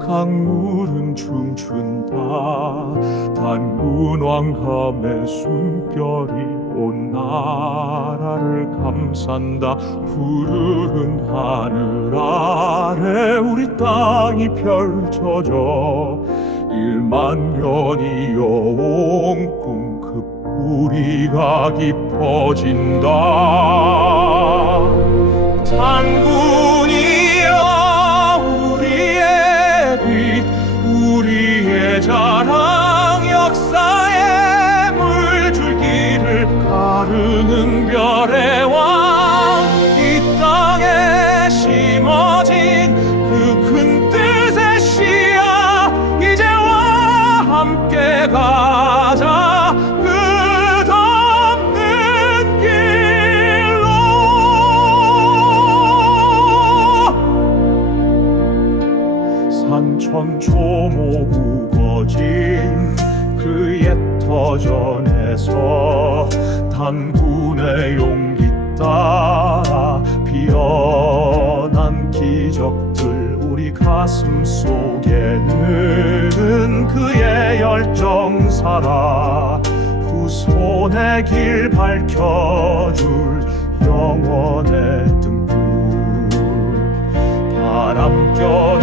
강물은 춤춘다. 단군 왕함의 숨결이 온 나라를 감싼다. 푸르른 하늘 아래 우리 땅이 펼쳐져 일만 년이여 옹풍 그 뿌리가 깊어진다. 단군 산천 초목 우거진 그 옛 터전에서 단군의 용기 따라 피어난 기적들 우리 가슴 속에는 그의 열정 살아 후손의 길 밝혀줄 영원의 등불. 바람결에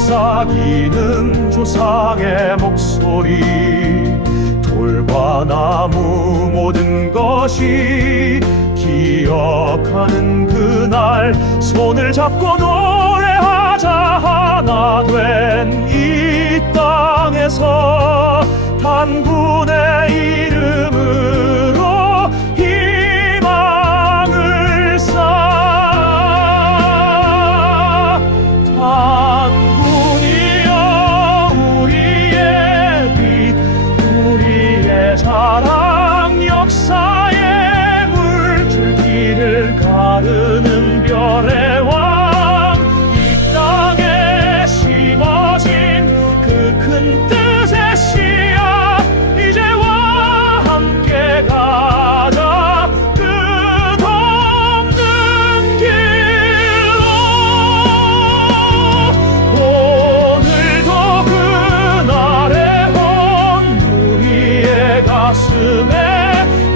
속삭이는 조상의 목소리. 돌과 나무 모든 것이 기억하는 그날 손을 잡고 노래하자 하나 된 이 땅에서 단군의 이름 자랑 역사의 물줄기를 가르는 별에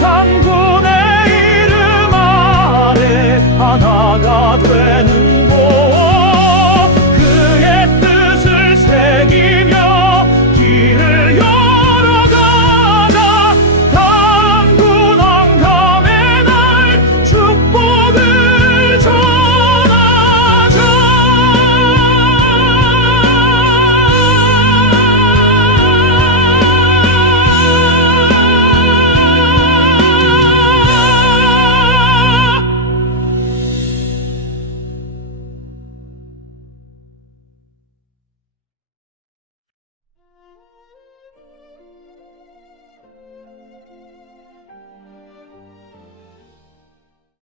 당분의 이름 아래 하나가 되는